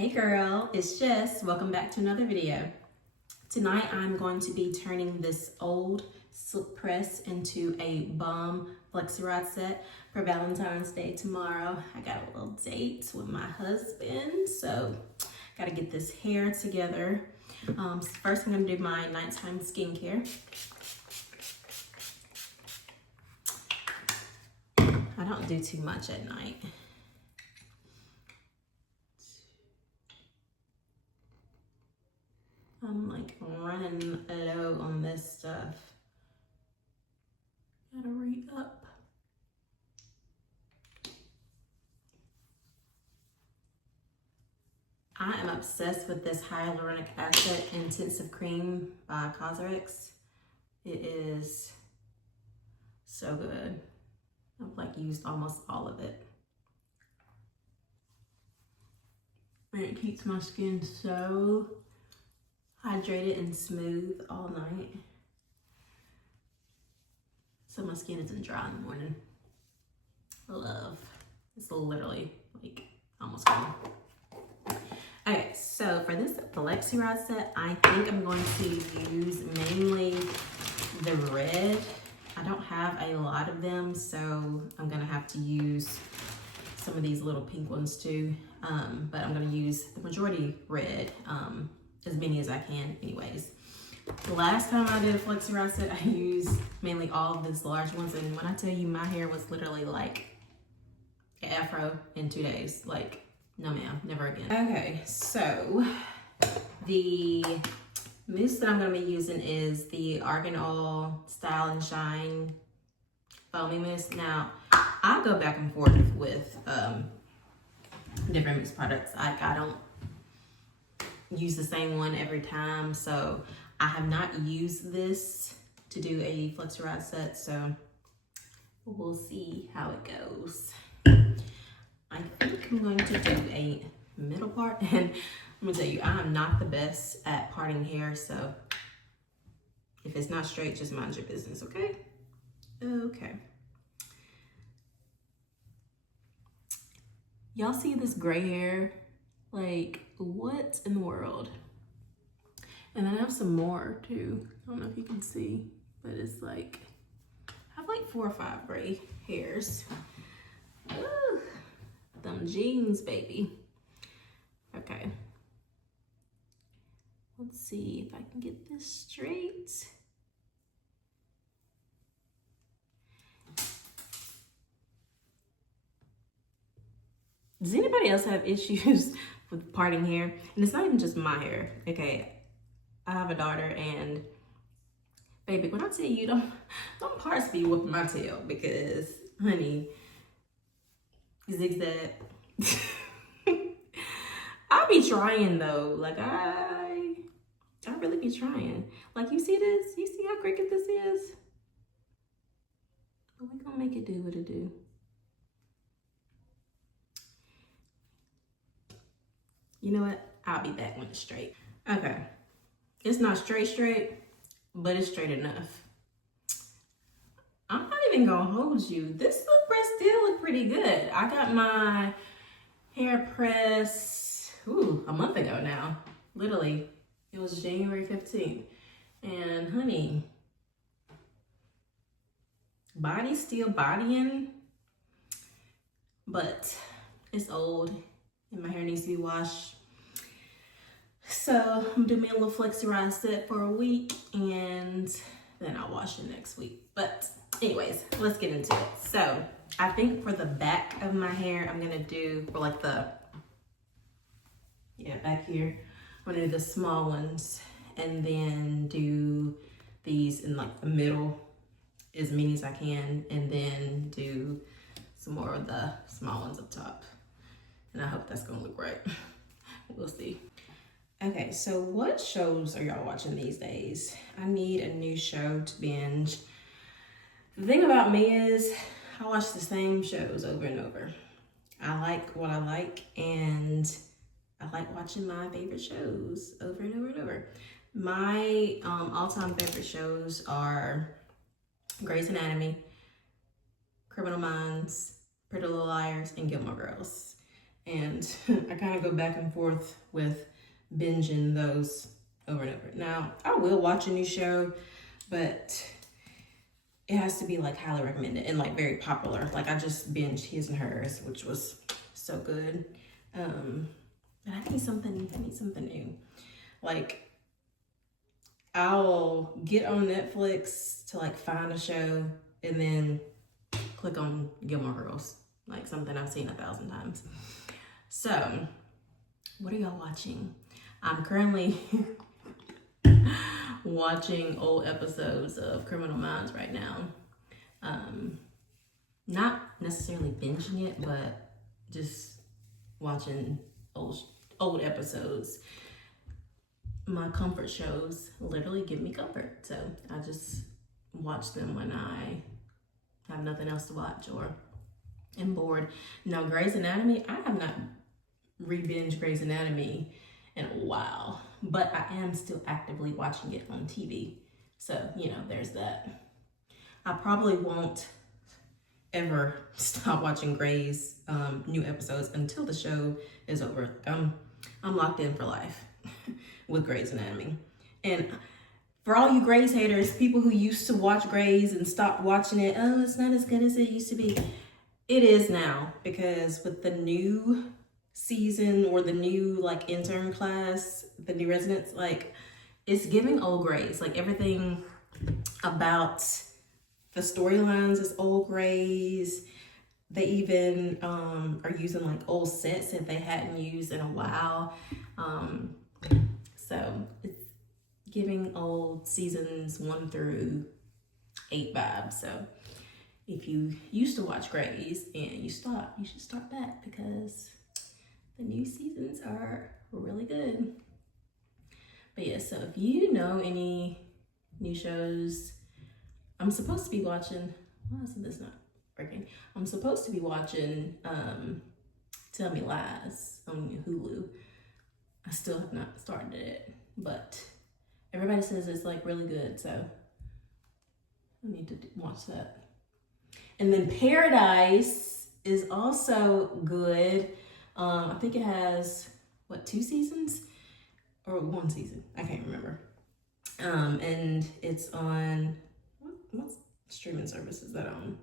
Hey girl, it's Jess. Welcome back to another video. Tonight I'm going to be turning this old silk press into a bomb Flexi rod set for Valentine's Day tomorrow. I got a little date with my husband, so gotta get this hair together. First I'm gonna do my nighttime skincare. I don't do too much at night. I'm like running low on this stuff. Gotta re-up. I am obsessed with this hyaluronic acid intensive cream by Cosrx. It is so good. I've like used almost all of it. And it keeps my skin so hydrated and smooth all night. So my skin isn't dry in the morning. Love. It's literally like almost gone. Okay, so for this Flexi rod set, I think I'm going to use mainly the red. I don't have a lot of them, so I'm gonna have to use some of these little pink ones too. But I'm gonna use the majority red, as many as I can anyways. The last time I did a Flexi rod set, I used mainly all of these large ones, and when I tell you my hair was literally like an afro in 2 days, like no ma'am, never again. Okay, so the mousse that I'm gonna be using is the Argan Oil Style and Shine Foamy Mousse. Now, I go back and forth with different mousse products. I don't use the same one every time, so I have not used this to do a Flexi rod set, so we'll see how it goes. I think I'm going to do a middle part, and I'm gonna tell you, I am not the best at parting hair, so if it's not straight, just mind your business, okay? Okay. Y'all see this gray hair? Like, what in the world? And then I have some more too. I don't know if you can see, but it's like, I have like 4 or 5 gray hairs. Ooh, them jeans, baby. Okay. Let's see if I can get this straight. Does anybody else have issues with parting hair? And it's not even just my hair. Okay, I have a daughter, and baby, when I tell you, don't parts be whooping my tail, because honey, zigzag. I be trying though. Like I really be trying. Like, you see this? You see how crooked this is? But we gonna make it do what it do. You know what? I'll be back when it's straight. Okay. It's not straight, but it's straight enough. I'm not even gonna hold you. This silk press still look pretty good. I got my hair press, a month ago now. Literally, it was January 15th. And honey, body's still bodying, but it's old and my hair needs to be washed. So I'm doing a little Flexi rod set for a week, and then I'll wash it next week. But anyways, let's get into it. So I think for the back of my hair, I'm gonna do, for like back here, I'm gonna do the small ones, and then do these in like the middle, as many as I can, and then do some more of the small ones up top. And I hope that's gonna look right. We'll see. Okay, so what shows are y'all watching these days? I need a new show to binge. The thing about me is I watch the same shows over and over. I like what I like, and I like watching my favorite shows over and over and over. My all-time favorite shows are Grey's Anatomy, Criminal Minds, Pretty Little Liars, and Gilmore Girls. And I kind of go back and forth with binging those over and over. Now, I will watch a new show, but it has to be like highly recommended and like very popular. Like I just binged His and Hers, which was so good. But I need something new. Like I'll get on Netflix to like find a show and then click on Gilmore Girls, like something I've seen 1,000 times. So, what are y'all watching? I'm currently watching old episodes of Criminal Minds right now. Not necessarily binging it, but just watching old episodes. My comfort shows literally give me comfort, so I just watch them when I have nothing else to watch or am bored. Now, Grey's Anatomy, I have not re-binged Grey's Anatomy in a while, but I am still actively watching it on TV. So, you know, there's that. I probably won't ever stop watching Grey's new episodes until the show is over. I'm locked in for life with Grey's Anatomy. And for all you Grey's haters, people who used to watch Grey's and stopped watching it, oh, it's not as good as it used to be. It is now, because with the new season or the new like intern class, the new residents, like it's giving old Grey's. Like everything about the storylines is old Grey's. They even are using like old sets that they hadn't used in a while. So it's giving old seasons 1 through 8 vibes. So if you used to watch Grey's and you stopped, you should start back because the new seasons are really good. But yeah, so if you know any new shows, I'm supposed to be watching, why is this not working? I'm supposed to be watching Tell Me Lies on Hulu. I still have not started it, but everybody says it's like really good, so I need to watch that. And then Paradise is also good. I think it has, 2 seasons? Or 1 season, I can't remember. And it's on, what streaming service is that on?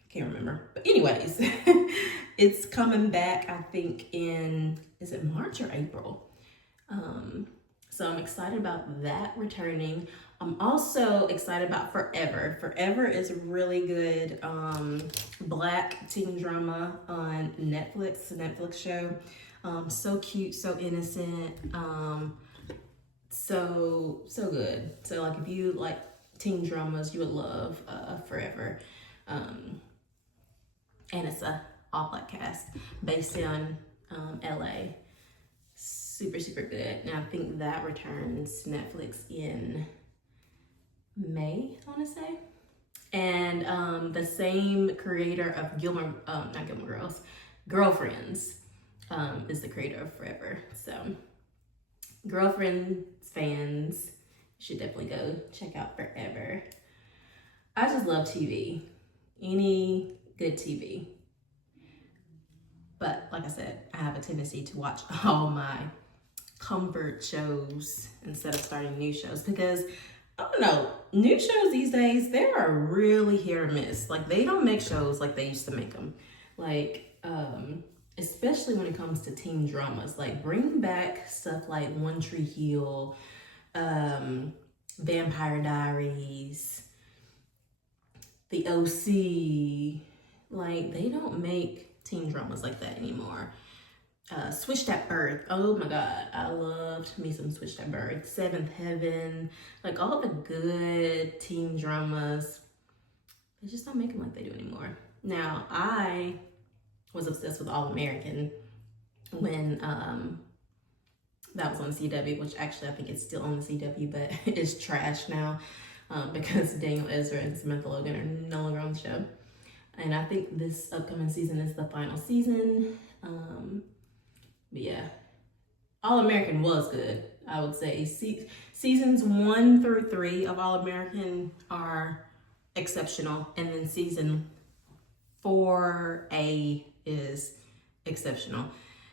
I can't remember. But anyways, it's coming back, I think in, is it March or April? So I'm excited about that returning. I'm also excited about Forever. Forever is a really good Black teen drama on Netflix, a Netflix show. So cute, so innocent, so good. So like if you like teen dramas, you would love Forever. And it's a all Black cast based in LA. Super good. And I think that returns to Netflix in May, I want to say. And the same creator of Girlfriends is the creator of Forever. So Girlfriends fans should definitely go check out Forever. I just love TV. Any good TV. But like I said, I have a tendency to watch all my comfort shows instead of starting new shows because I don't know, new shows these days, they are really hit or miss. Like they don't make shows like they used to make them. Like, especially when it comes to teen dramas, like bring back stuff like One Tree Hill, Vampire Diaries, The OC. Like they don't make teen dramas like that anymore. Switched at Birth. Oh my God, I loved me some Switched at Birth. Seventh Heaven, like all the good teen dramas. They just don't make them like they do anymore. Now, I was obsessed with All American when that was on CW, which actually I think it's still on the CW, but it's trash now because Daniel Ezra and Samantha Logan are no longer on the show. And I think this upcoming season is the final season. But yeah, All American was good, I would say. Seasons 1 through 3 of All American are exceptional. And then season 4A is exceptional.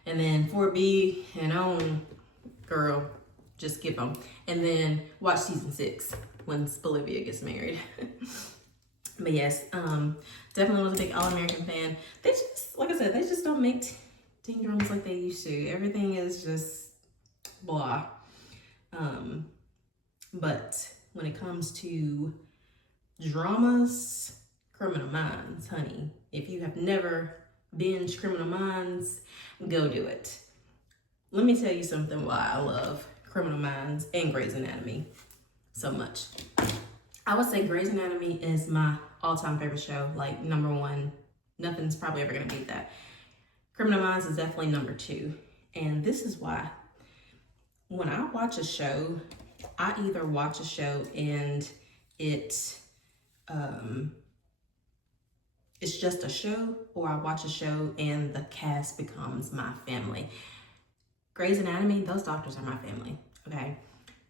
And then 4B and on, girl, just skip them. And then watch season 6 when Olivia gets married. But yes, definitely was a big All-American fan. They just, like I said, they just don't make teen dramas like they used to. Everything is just blah. But when it comes to dramas, Criminal Minds, honey. If you have never binged Criminal Minds, go do it. Let me tell you something why I love Criminal Minds and Grey's Anatomy so much. I would say Grey's Anatomy is my all-time favorite show, like number 1. Nothing's probably ever gonna beat that. Criminal Minds is definitely number 2. And this is why. When I watch a show, I either watch a show and it's just a show, or I watch a show and the cast becomes my family. Grey's Anatomy, those doctors are my family, okay?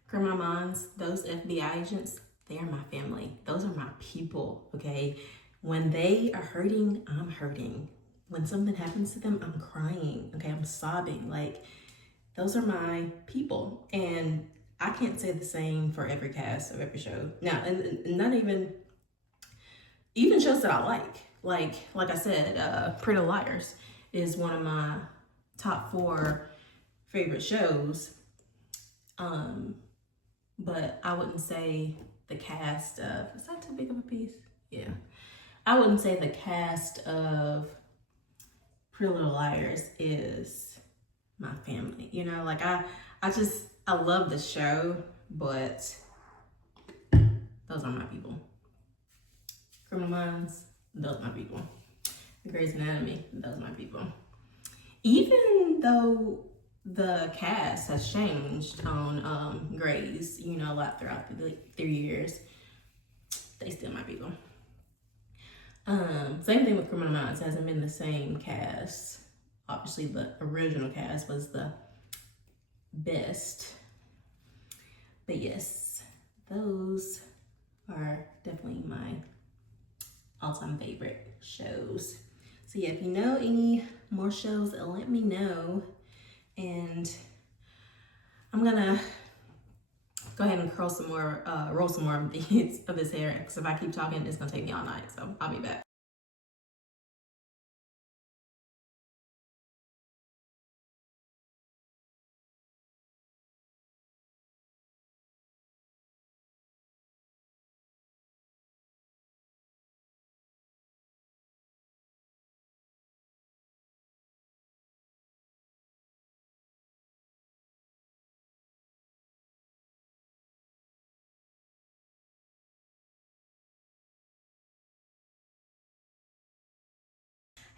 Criminal Minds, those FBI agents, they are my family. Those are my people, okay? When they are hurting, I'm hurting. When something happens to them, I'm crying, okay? I'm sobbing. Like, those are my people. And I can't say the same for every cast of every show. Now, and not even shows that I like. Like I said, Pretty Liars is one of my top 4 favorite shows. But I wouldn't say the cast of, is that too big of a piece? Yeah. I wouldn't say the cast of Pretty Little Liars is my family. You know, like I love the show, but those are my people. Criminal Minds, those are my people. Grey's Anatomy, those are my people. Even though the cast has changed on Grey's, you know, a lot throughout the 3 years, they still my people. Same thing with Criminal Minds, hasn't been the same cast. Obviously, the original cast was the best. But yes, those are definitely my all-time favorite shows. So yeah, if you know any more shows, let me know. And I'm gonna go ahead and roll some more of this hair, because if I keep talking, it's gonna take me all night. So I'll be back.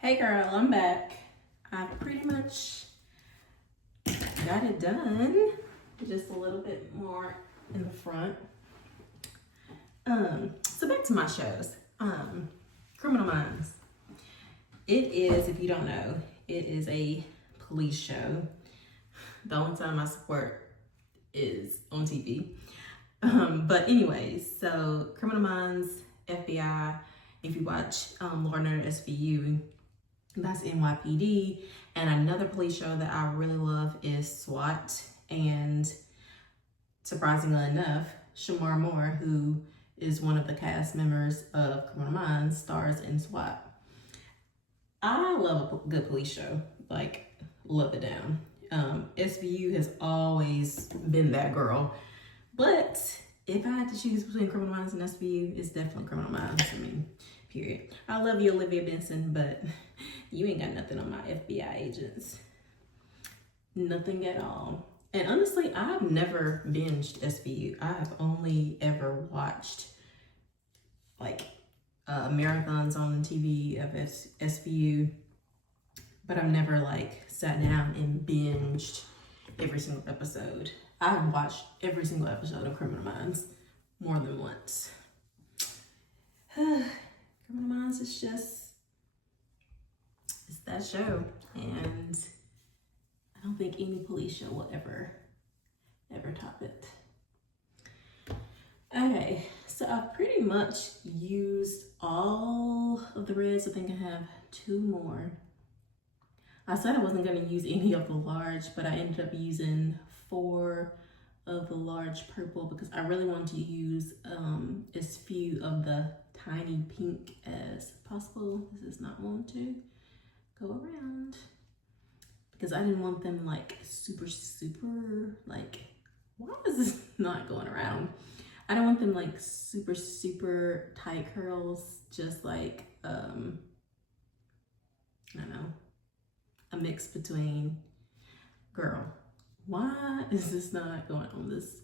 Hey girl, I'm back. I pretty much got it done. Just a little bit more in the front. So back to my shows. Criminal Minds. It is, if you don't know, it is a police show. The only time I support is on TV. But anyways, so Criminal Minds, FBI. If you watch Law & Order SVU, that's NYPD. And another police show that I really love is SWAT. And surprisingly enough, Shamar Moore, who is one of the cast members of Criminal Minds, stars in SWAT. I love a good police show, like, love it down. SVU has always been that girl. But if I had to choose between Criminal Minds and SVU, it's definitely Criminal Minds for me, period. I love you, Olivia Benson, but you ain't got nothing on my FBI agents. Nothing at all. And honestly, I've never binged SVU. I have only ever watched, like, marathons on TV of SVU, but I've never, like, sat down and binged every single episode. I've watched every single episode of Criminal Minds more than once. Criminal Minds is just, it's that show, and I don't think any police show will ever top it. Okay, so I've pretty much used all of the reds. I think I have 2 more. I said I wasn't gonna use any of the large, but I ended up using 4 of the large purple because I really wanted to use as few of the tiny pink as possible. This is not one to go around because I didn't want them like super like, why is this not going around? I don't want them like super tight curls, just like I don't know, a mix between, girl, why is this not going on this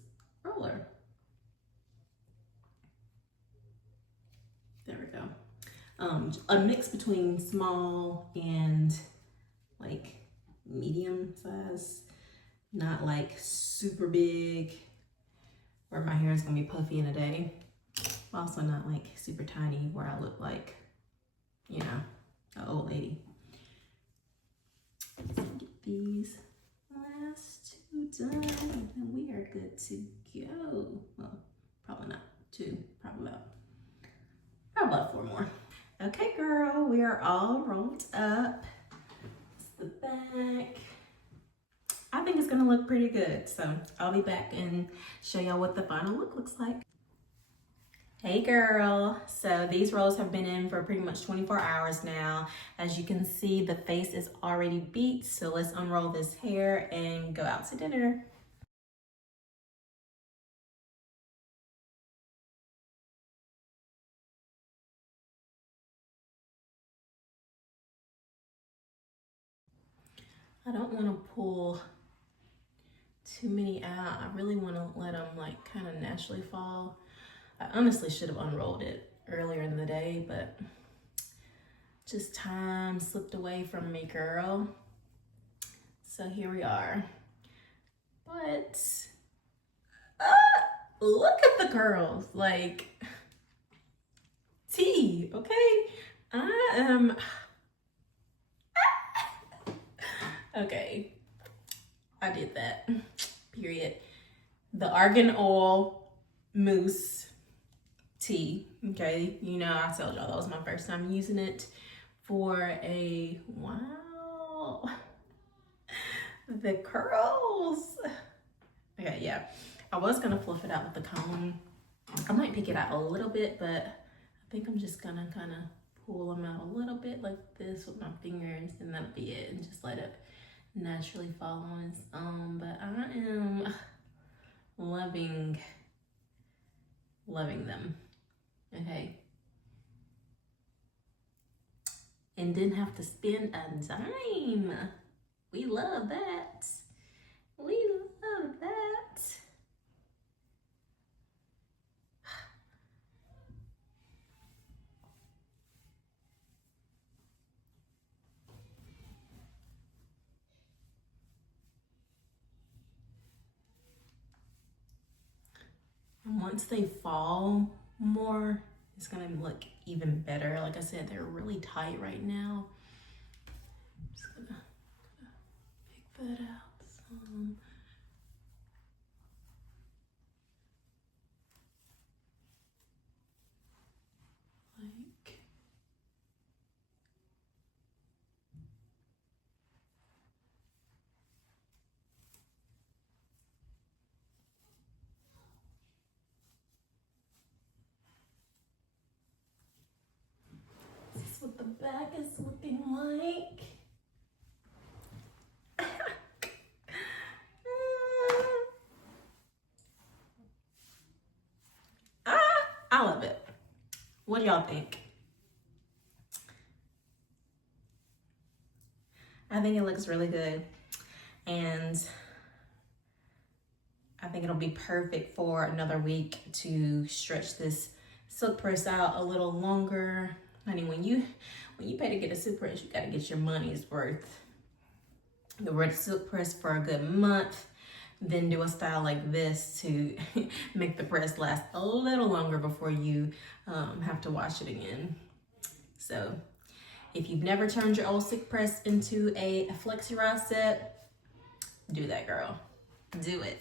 roller? There we go. A mix between small and like medium size, not like super big where my hair is gonna be puffy in a day. Also not like super tiny where I look like, you know, an old lady. Let's get these last 2 done and then we are good to go. Well, probably not 2, probably about 4 more. Okay, girl, we are all rolled up. It's the back. I think it's gonna look pretty good. So I'll be back and show y'all what the final look looks like. Hey girl, so these rolls have been in for pretty much 24 hours now. As you can see, the face is already beat. So let's unroll this hair and go out to dinner. I don't want to pull too many out. I really want to let them like kind of naturally fall. I honestly should have unrolled it earlier in the day, but just time slipped away from me, girl. So here we are. But look at the curls, like tea, okay? I am okay. I did that. Period. The argan oil mousse tea. Okay, you know, I told y'all that was my first time using it for a wow. The curls. Okay, yeah. I was gonna fluff it out with the comb. I might pick it out a little bit, but I think I'm just gonna kind of pull them out a little bit like this with my fingers, and that'll be it, and just let it naturally fall on its own. But I am loving them. Okay, and didn't have to spend a dime. We love that. We love that. And once they fall more, it's gonna look even better. Like I said, they're really tight right now. I'm just gonna pick that out some. Like, this is what the back is looking like. I love it. What do y'all think? I think it looks really good, and I think it'll be perfect for another week to stretch this silk press out a little longer. Honey, when you pay to get a silk press, you gotta get your money's worth. The word silk press for a good month, then do a style like this to make the press last a little longer before you have to wash it again. So if you've never turned your old silk press into a Flexi rod set, do that, girl. Do it.